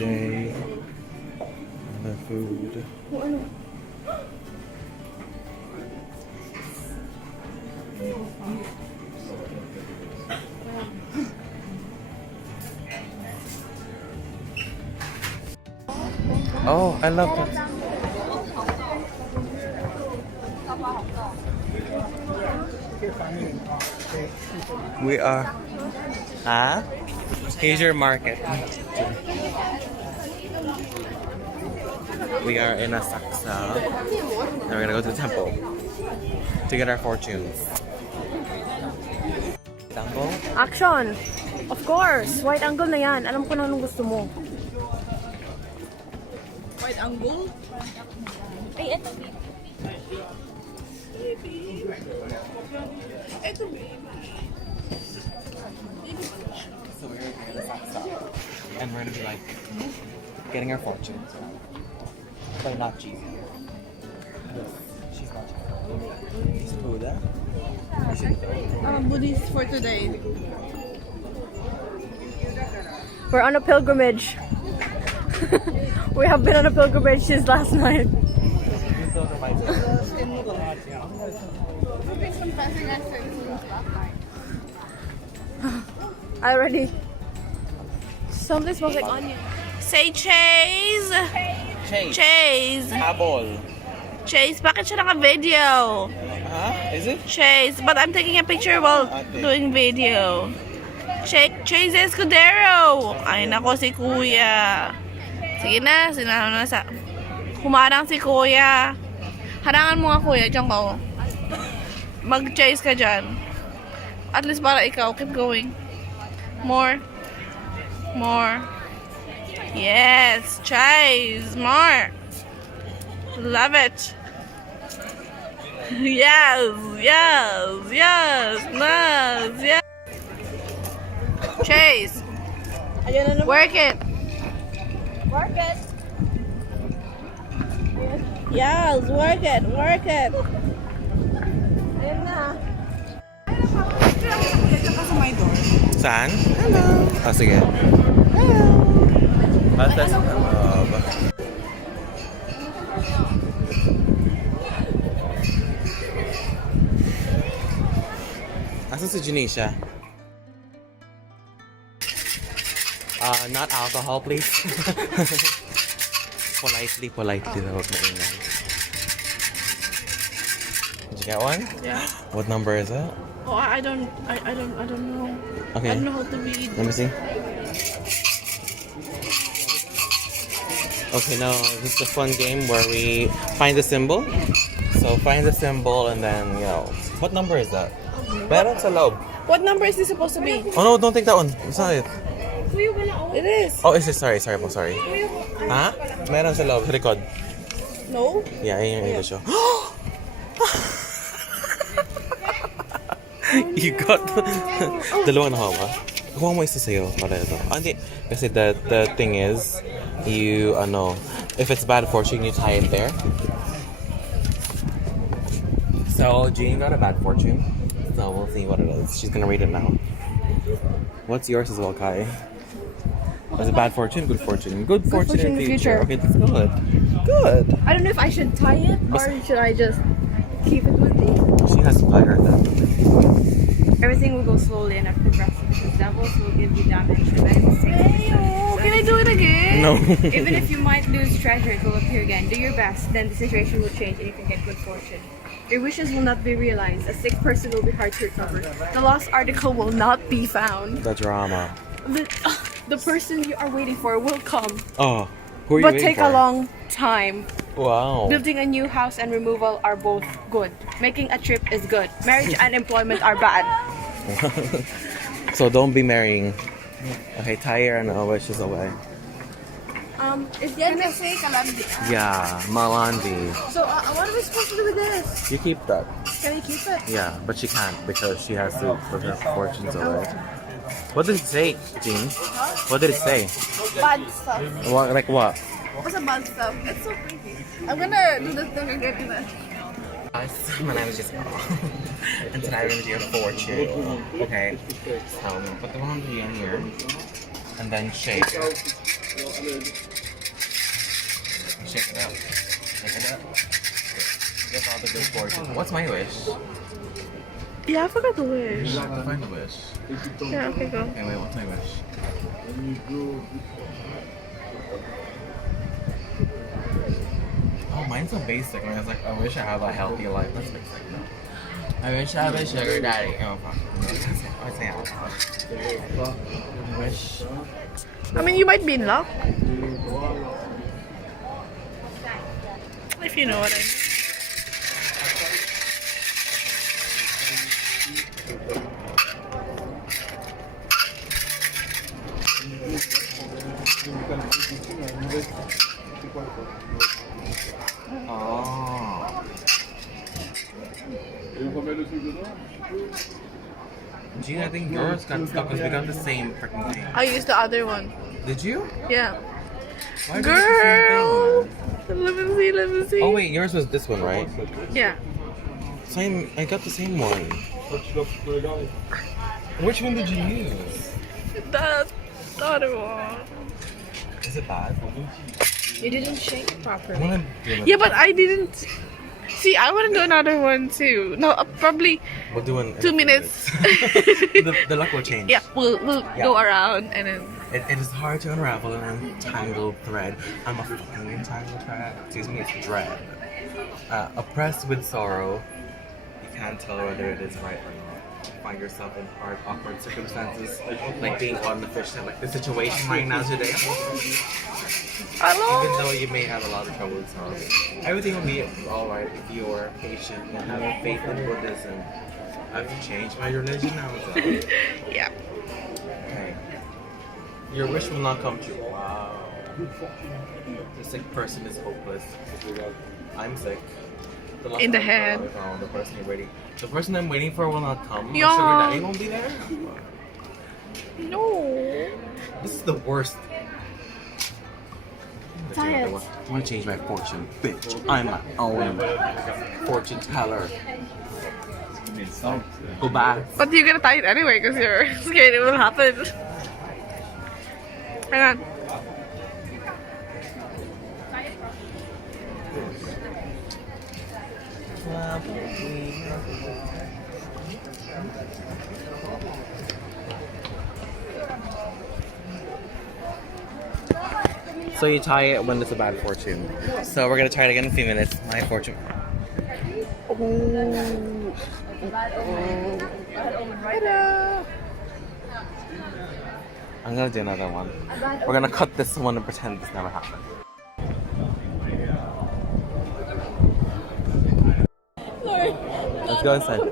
day. The food. Oh, I love that. We are Asia Market. We are in Asakusa. And we're gonna go to the temple to get our fortunes. Angle? Action! Of course! White angle na yan. Alam ko na anong gusto mo. White angle? Ay, eto. Ito, baby. So we're gonna get Asakusa. And we're gonna be like getting our fortunes. But not cheesy. She's not cheesy. She's Buddha. Buddhist for today. We're on a pilgrimage. We have been on a pilgrimage since last night. Already. Something smells like onion. Say Chase! Chase! Habol. Chase, bakit siya naka-video? Huh? Is it? Chase, but I'm taking a picture while doing video. Chase Escudero! Ay nako si Kuya. Sige na, sinano na sa... Humarang si Kuya. Harangan mo nga Kuya, diyan ka. Mag-chase ka dyan. At least para ikaw, keep going. More. More. Yes, chase. More. Love it. Yes, yes, yes, nice, yes. Chase. Work it. Work it. Yes, work it, work it. Ayan na. Saan? Hello. Oh, sige. Hello. Basta Asan si Janisha? Not alcohol, please. politely, though. Maingay. Did you get one? Yeah. What number is it? Oh, I don't know. Okay. I don't know how to read. Let me see. Okay, now this is a fun game where we find the symbol. So find the symbol and then, you know, what number is that? Meron sa loob. What number is this supposed to be? Oh no, don't take that one. It's not it. It is. Oh, is it? Sorry po, sorry. Ha? Meron sa loob, sa likod. No? Yeah, yun yung English. You got dalawang nahawa. Kuha mo isa sa'yo para ito. Hindi. Kasi the thing is, you, if it's bad fortune, you tie it there. So, Jean got a bad fortune. So, we'll see what it is. She's gonna read it now. What's yours as well, Kai? Was it bad fortune? Good fortune. Good fortune in the future. Okay, that's good. Good. I don't know if I should tie it or should I just keep it with me. She has to tie her then. Everything will go slowly and progressive because devils will give you damage and then can I do it again? No. Even if you might lose treasure, it will appear again. Do your best, then the situation will change and you can get good fortune. Your wishes will not be realized. A sick person will be hard to recover. The lost article will not be found. The drama. The person you are waiting for will come. Oh, who are you But waiting take for? a long time. Wow. Building a new house and removal are both good. Making a trip is good. Marriage and employment are bad. So don't be marrying. Okay, Tyre and wishes away. Is the end say Kalandi? Yeah, Malandi. So what are we supposed to do with this? You keep that. Can we keep it? Yeah, but she can't because she has to put her fortunes away. What did it say, Jean? What did it say? Bad stuff. What, like what? What's a bad stuff? It's so pretty. I'm gonna do this thing again. Guys, my name is Jessica. And tonight we're gonna do a fortune. Okay. So I'm gonna put the laundry in here. And then shake it. Shake it up. Shake it up. Get all the good fortune. What's my wish? Yeah, I forgot the wish. I have to find the wish. Yeah, okay, go. Okay, wait, what's my wish? Oh, mine's so basic. I was like, I wish I have a healthy life. That's basic. I wish I have a sugar daddy. Oh, fuck. I say I wish. I mean, you might be in luck. If you know what I mean. Oh. Gee, I think yours got stuck because we got the same freaking thing. I used the other one. Did you? Yeah. Why did Girl! you use the same thing? Let me see. Oh wait, yours was this one, right? Yeah. Same. I got the same one. Which one did you use? The other one. Is it bad? You didn't shake I properly. wanna do Yeah, but I didn't. See, I want to do another one too. No, probably We'll do in 2 minutes. the luck will change. Yeah, we'll Yeah. go around and then. It is hard to unravel an entangled thread. I'm a fucking entangled thread. Excuse me, it's dread. Oppressed with sorrow, you can't tell whether it is right or not. You find yourself in hard, awkward circumstances, like being caught in the fish net, like the situation right now today. Even though you may have a lot of trouble with sorrow, everything will be alright if you are patient and have faith in Buddhism. I've changed my religion now. So. Yeah. Okay. Your wish will not come true. Wow. The sick person is hopeless. I'm sick. In the head. The person you're waiting. The person I'm waiting for will not come. Yeah. My sugar daddy won't be there. No. This is the worst. Tired. I want to change my fortune, bitch. I'm my own fortune teller. Go back. But you're gonna tie it anyway because you're scared it will happen. Hang on. So you tie it when it's a bad fortune. So we're gonna try it again in a few minutes. My fortune. I'm gonna do another one. We're gonna cut this one and pretend this never happened. Let's go inside.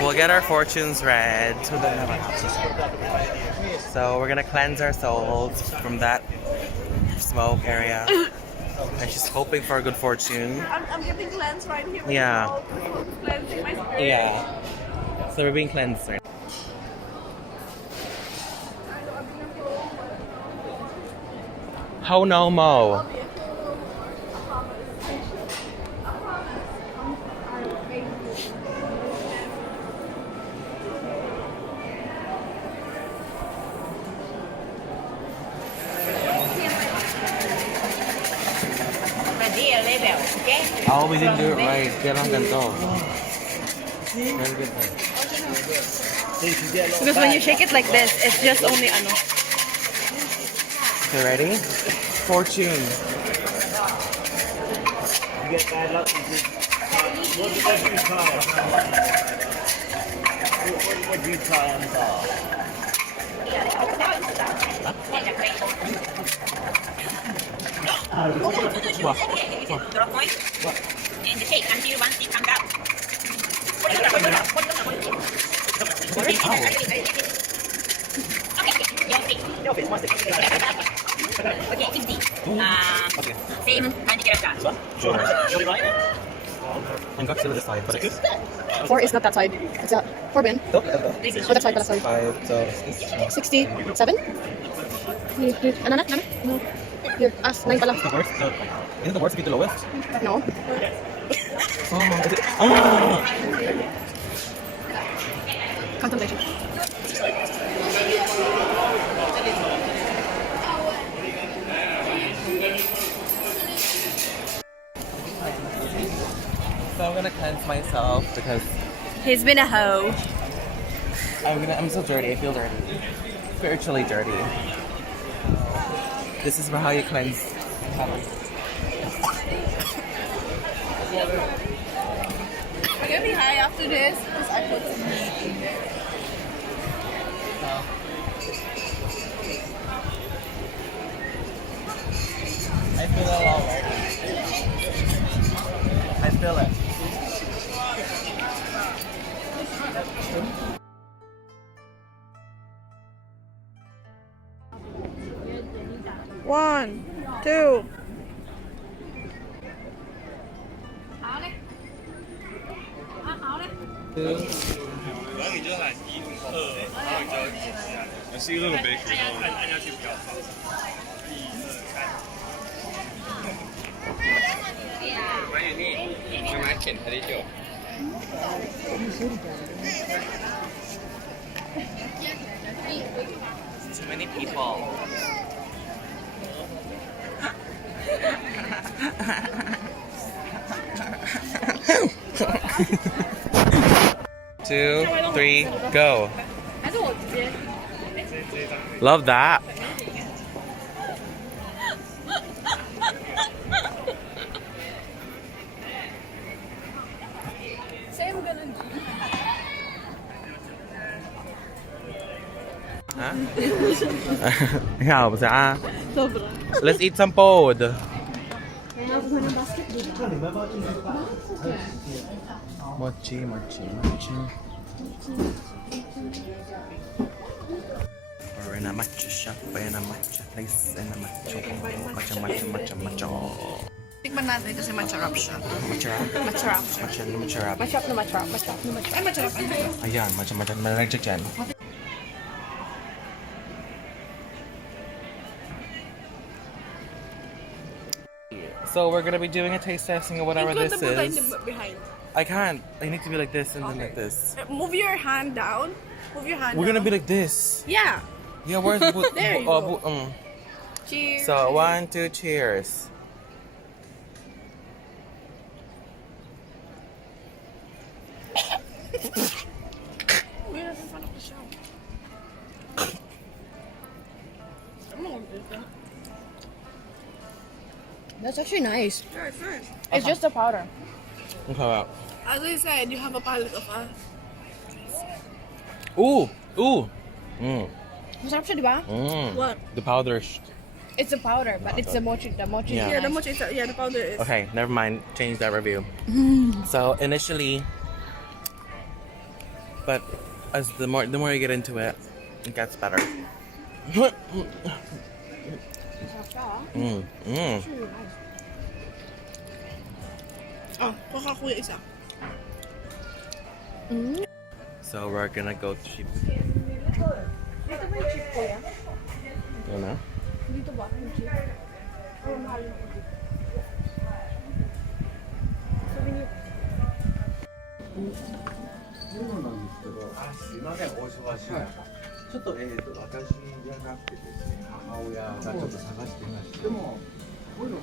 We'll get our fortunes read. So we're gonna cleanse our souls from that smoke area. And she's hoping for a good fortune. I'm getting cleansed right here. Yeah. Cleansing my spirit. Yeah. So we're being cleansed right now. How no mo? Oh, we didn't do it right. Get on ganito. Very good. Because when you shake it like this, it's just only ano. Okay, ready? Fortune. You get bad luck. What do you tie? What do you tie on top? Drop point and shake until one stick comes out. Okay, one stick. Okay, 50. Okay. Same 20 characters. Sure. And got to the side, but it's 4 is not that side. It's a 4 bin. Oh, that side pala, sorry. 5, so 67? Ano na? No. Here, 9 pala. the worst. Isn't the worst to be the lowest? No. Oh, is it? Oh! Contemplation. gonna cleanse myself because He's been a hoe. I'm so dirty. I feel dirty. Spiritually dirty. This is how you cleanse. I'm gonna be high after this because I put some meat in there. I feel it already. I feel it. One, two. See a little bit. Too many people. Two, three, go. Love that. Huh? Ikaw, basta ah. Let's eat some food. Mochi, mochi, mochi. We're in a matcha shop, we're in a matcha place, in a matcha. Matcha, matcha, matcha, matcha. Tikman natin kasi matcharap siya. Matcha. Matcharap. Matcha, matcha. Masarap na masarap. Masarap na masarap. Ay, matcharap. Ayan, matcha, matcha. Malagyan dyan. So we're gonna be doing a taste testing or whatever this is. Behind. I can't. I need to be like this and then like this. Move your hand down. Move your hand We're down. gonna be like this. Yeah. Yeah, where's There you go. Cheers. So 1, 2, cheers. We're in front of the show. I'm not gonna do that. That's actually nice. Sure, sure. It's just a powder. Okay, wow. As I said, you have a palette of us. Ooh, ooh. Mm, Masarap siya, di ba? mm. What? The powder. It's a powder, but it's the mochi. The mochi. Yeah. Yeah, the mochi is, yeah, the powder is. Okay, never mind. Change that review. So initially, but as the more you get into it, it gets better. Masarap siya, ah. Mm, mm. Oh, kakakuya isa. So we're gonna go to Shibuya. Dito ba yung chip ko yan? You know? Dito ba yung chip? Oh, mahal yung chip. Sabi niyo, すいません、お忙しい中。ちょっと、私じゃなくてですね、母親がちょっと探してまして。でも、こういうの。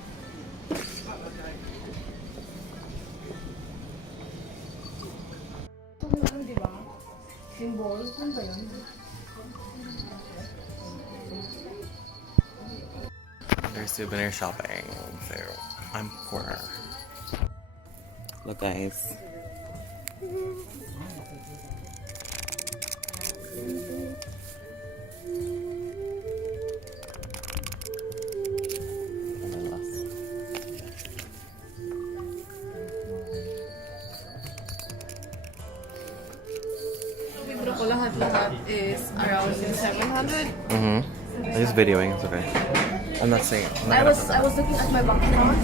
di ba? Symbol, saan ba yun? There's souvenir shopping. So I'm corner. Look, guys. Libro ko lahat is around 700. Mm-hmm. I'm just videoing. It's okay. I'm not saying. I was looking at my bank account.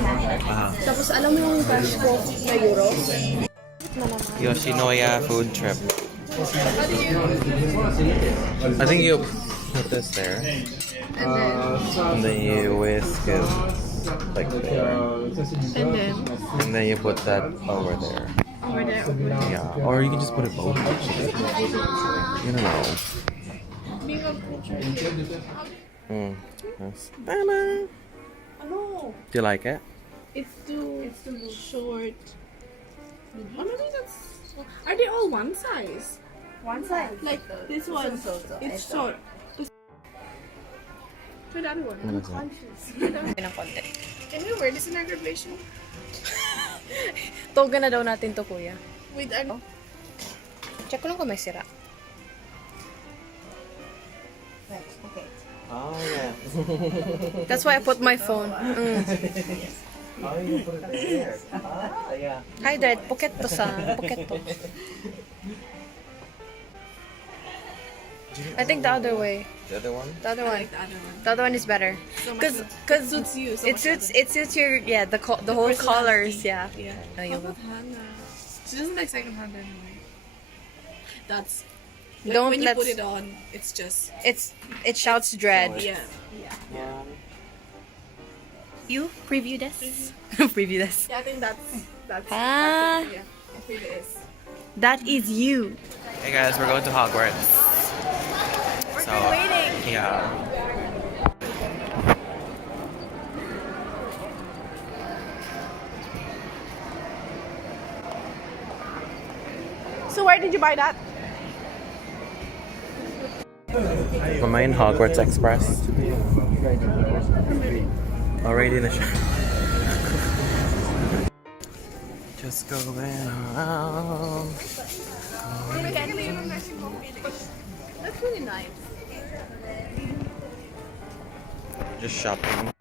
Tapos alam mo yung cash ko na euros? Yoshinoya food trip. I think you put this there, and then you whisk it like there, and then you put that over there. Over there. Yeah, or you can just put it both. Actually, you don't know. Being a culture. Yes. Ta-da! Ano? Do you like it? It's too short. Oh, maybe that's. Are they all one size? One side. Like this one, it's short. Try the other one. Ano siya? Ng konti. Can we wear this in our graduation? Toga na daw natin to, kuya. With ano? Check ko lang kung may sira. Okay. Oh, yeah. That's why I put my phone. Oh, you put it there. Ah, yeah. Hi, Dad. Pocket to sa. Pocket to. I think the other way. The other one? The other one. The other one. The other one is better. So much Cause suits you. So it much suits your the whole colors. Yeah. Yeah. No, you How about Hannah? She doesn't like second hand anyway. That's like Don't when you let's. put it on, it's just It shouts dread. yeah. Yeah. You preview this. Preview this. Yeah, I think that's Ah. yeah. I think it is. That is you. Hey guys, we're going to Hogwarts. So, waiting. yeah. So where did you buy that? Am I in Hogwarts Express? Already in the shop. Just going around. That's really nice. Just shopping.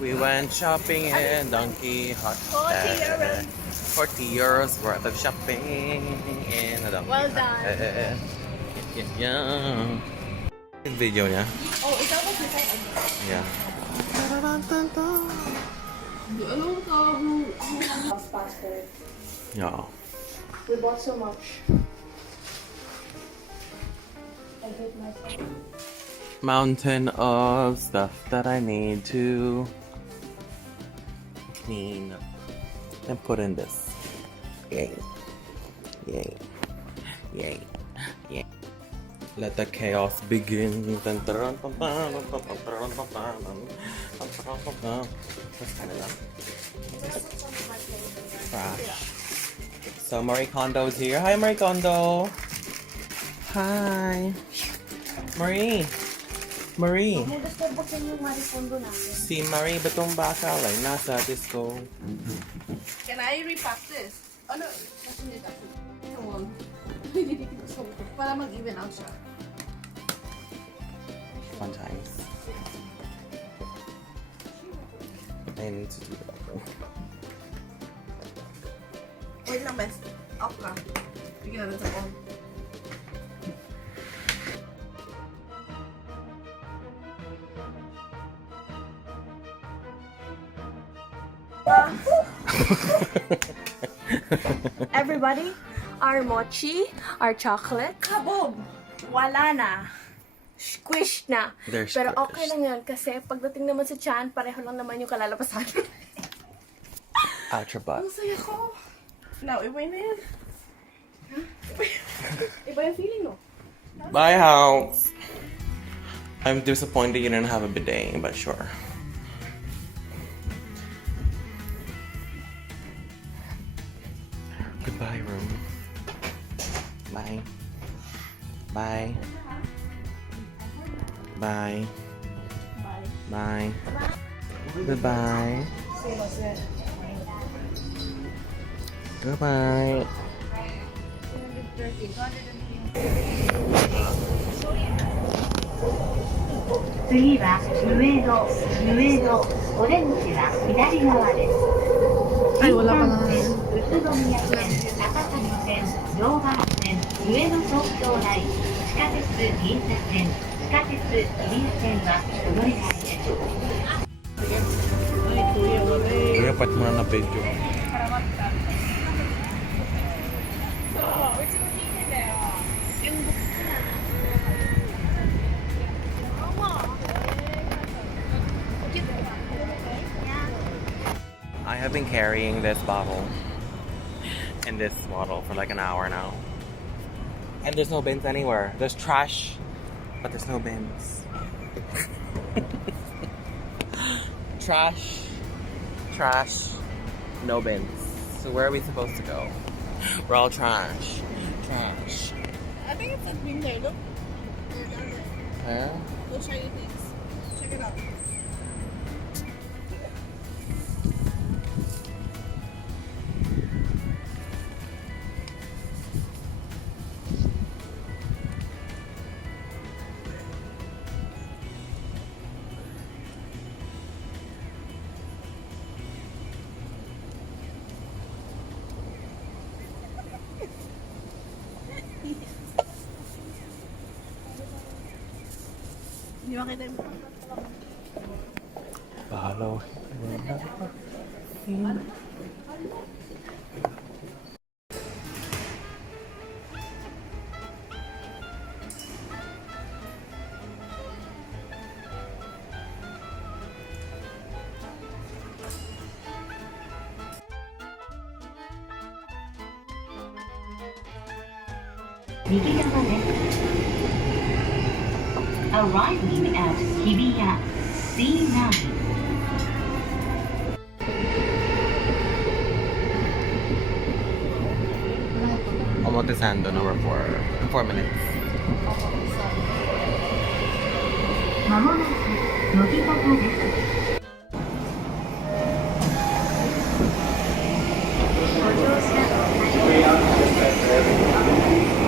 We went shopping in Donkey Hut. 40 euros worth of shopping in a Donkey Well Hut. done. Yeah. Yung video niya. Oh, is that what you said? Yeah. Yeah. We bought so much. I hate myself. Mountain of stuff that I need to clean up and put in this. Yay. Yay. Yay. Yay. Let the chaos begin. That's kind of that. Trash. So Marie Kondo's here. Hi Marie Kondo. Hi. Marie. Marie. Si Marie Batong Bakal ay nasa disco. Can I repack this? Oh no, that's hindi that's it. Wall. Hindi dito sa wall. Para mag-even out siya. Fun times. I need to do that. Wait lang, best. Off lang. Bigyan natin sa on. Everybody, our mochi, our chocolate, kabog! Wala na. Squish na. They're Pero okay squished. lang yan kasi pagdating naman sa chan, pareho lang naman yung kalalapasan. Outra butt. Ang saya ko. Now, iba na yan. Iba yung feeling, no? Bye, house. I'm disappointed you didn't have a bidet, but sure. Goodbye, room. Bye. Bye. Bye. Bye. Goodbye. Goodbye. Ay, wala pa nga. Dapat mo na video. I've been carrying this bottle and this bottle for like an hour now. And there's no bins anywhere. There's trash, but there's no bins. Trash, no bins. So where are we supposed to go? We're all trash. I think it's a green there, look. Huh? Those shiny things. Check it out. Hindi makita yung Follow. Arriving at Shibuya C9. Omotesando number 4. 4 minutes. まもなく乃木坂です。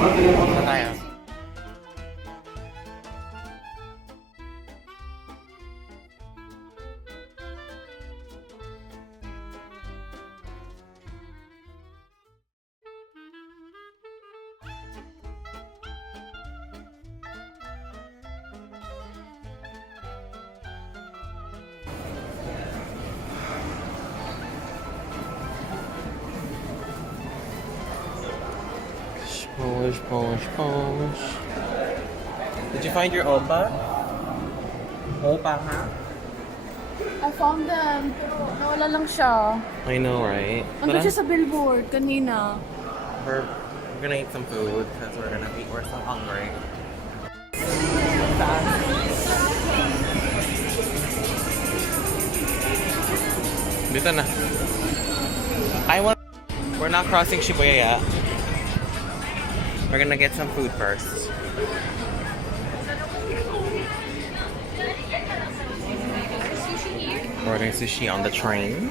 Na tayo. Polish. Did you find your Opa? Opa, huh? I found them, pero nawala lang siya. I know, right? Andun siya sa billboard kanina. We're gonna eat some food because we're so hungry. Dito na. We're not crossing Shibuya yet. We're gonna get some food first. We're ordering sushi on the train.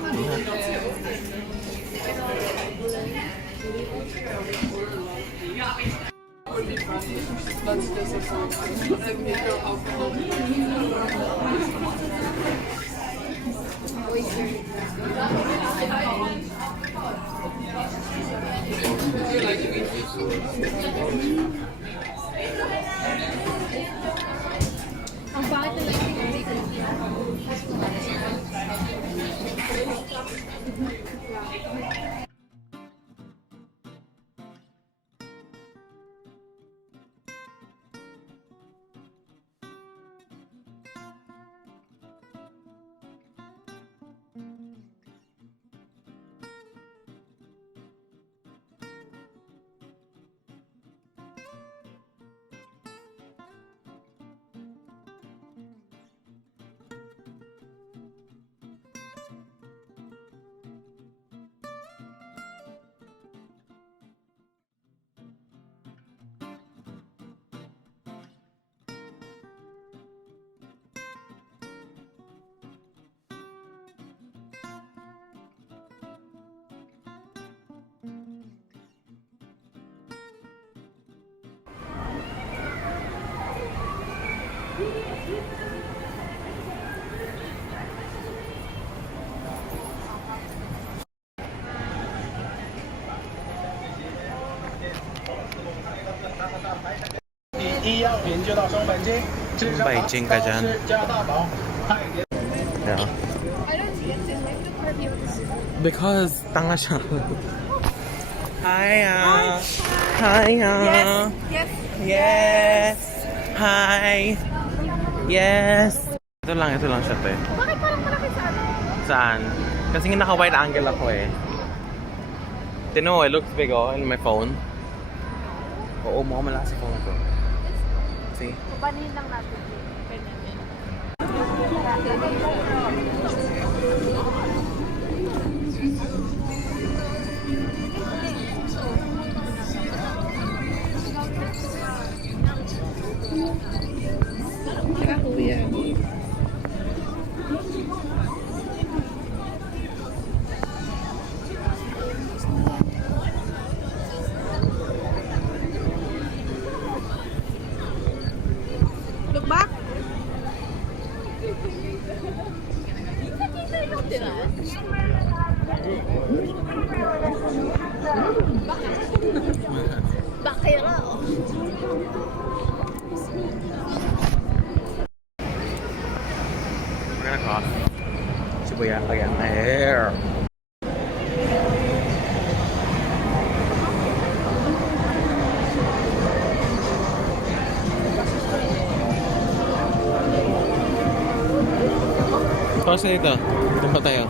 Ang bakit nila Beijing ka dyan. Yeah. I don't see it. Like the party with this. Because tanga siya. Hiya. Yes. Yes. Hi. Yes. Ito lang siya, te. Bakit parang malaki sa ano? Saan? Kasi nga naka-wide angle ako eh. Tino, it looks big oh in my phone. Oo, mukhang malaki sa phone ko. See? Papanin lang natin. Tara, kuya. Look back. Khaira. We're gonna cross Shibuya again. Here. Cross dito. Dito pa tayo.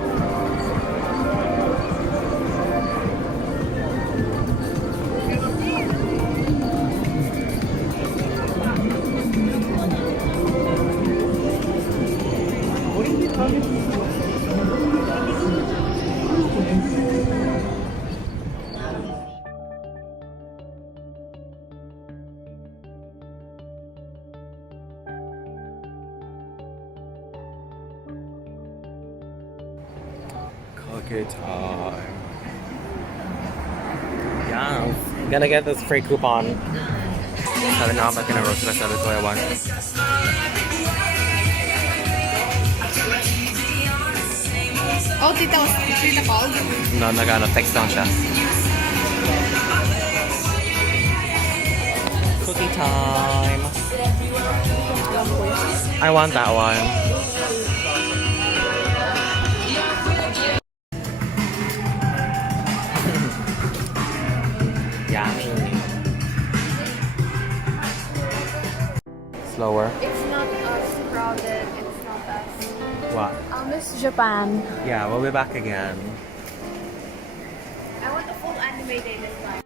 Cookie time. Yeah, I'm gonna get this free coupon. Sabi na ba't kina-roast na sabi ko ewan. Oh, tita called? No, text lang siya. Cookie time. I want that one. Yummy. Slower. It's not as crowded. It's not as... What? I'll miss Japan. Yeah, we'll be back again. I want a full anime day this time.